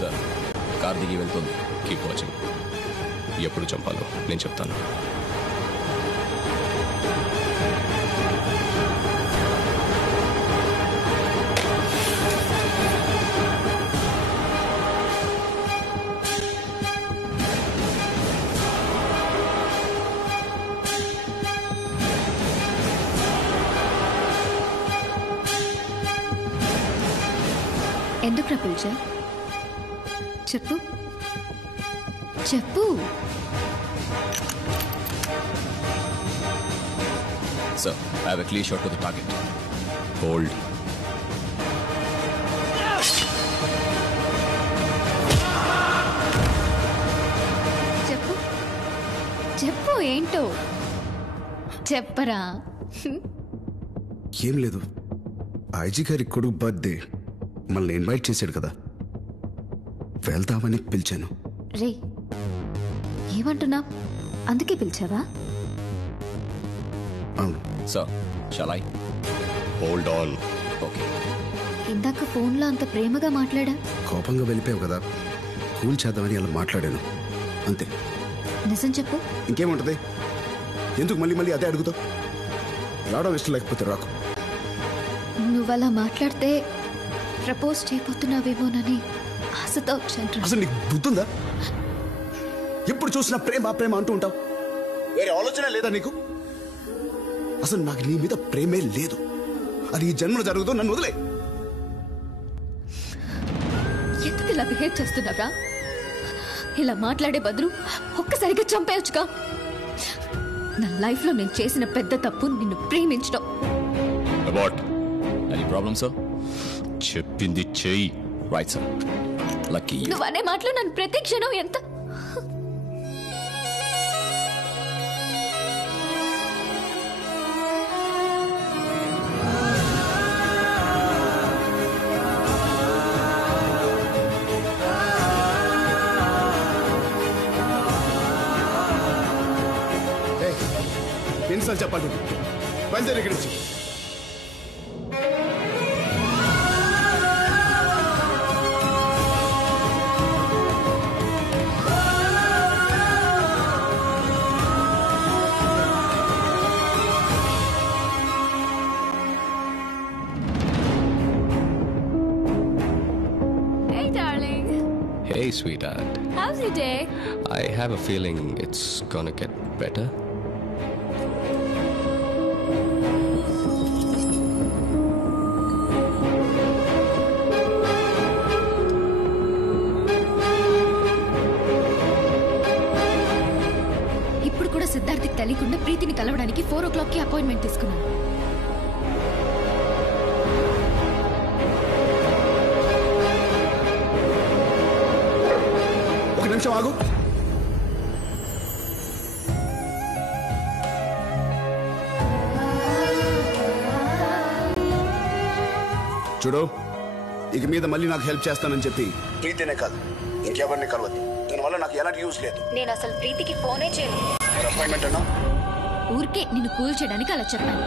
Sir car దిగి వెళ్తుంది. Keep watching. ఎప్పుడు చంపాలో నేను చెప్తాను. ఎందుకు పిలిచా? చెప్పు చెప్పు. Sir, I have a clear shot to the target. Hold. చెప్పు చెప్పు ఏంటో చెప్పరా. ఏం లేదు, ఐజీ గారి కొడుకు బర్త్డే మళ్ళీ ఇన్వైట్ చేశాడు కదా, వెళ్తామని పిలిచాను. రే ఏమంటున్నా? అందుకే పిలిచావా? అవును. Sir shall I? Hold on. Okay. ఇందాక ఫోన్లో అంత ప్రేమగా మాట్లాడా. కోపంగా వెళ్ళిపోయావు కదా, కూల్ చేద్దామని అలా మాట్లాడాను అంతే. నిజం చెప్పు. ఇంకేముంటది, ఎందుకు మళ్ళీ మళ్ళీ అదే అడుగుతావు? రావడం ఇష్టం లేకపోతే రాకు. నువ్వలా మాట్లాడితే ప్రపోజ్ చేయబోతున్నావేమోనని ఆశతో వచ్చాను. అసలు నీకు బుద్ధుందా? ఎప్పుడు చూసినా ప్రేమ ప్రేమ అంటూ ఉంటావు, వేరే ఆలోచన లేదా నీకు? అసలు నాకు నీ మీద ప్రేమే లేదు. అది ఈ జన్మలో జరుగుతూ నన్ను వదిలే. ఎందుకు ఇలా బిహేవ్ చేస్తున్నారా? ఇలా మాట్లాడే బదులు ఒక్కసారిగా చంపేయచ్చుగా. నా లైఫ్ లో నేను చేసిన పెద్ద తప్పు నిన్ను ప్రేమించడం. Abort. Any problem, sir? చెప్పింది చెయ్యి. Right sir. లక్కీ. నువ్వు అనే మాటలు నన్ను ప్రతి క్షణం ఎంత ఎన్నిసార్లు చెప్పాలి? బయలుదేరి ఇక్కడి నుంచి. Hey darling. Hey sweetheart. How's your day? I have a feeling it's gonna get better. ఇప్పుడు కూడా సిద్ధార్థకి తెలియకుండా ప్రీతిని కలవడానికి 4 o'clock కి అపాయింట్మెంట్ తీసుకున్నాను. ఒక నిమిషం ఆగు. చూడు, ఇక మీద మళ్ళీ నాకు హెల్ప్ చేస్తానని చెప్పి ప్రీతినే కాదు ఇంకెవరిని కలవద్దు. దీనివల్ల నాకు ఎలాంటి యూజ్ లేదు. నేను అసలు ప్రీతికి ఫోనే చేయను. అపాయింట్మెంట్ అన్నా ఊరికే నిన్ను కూల్ చేయడానికి అలా చెప్పాను.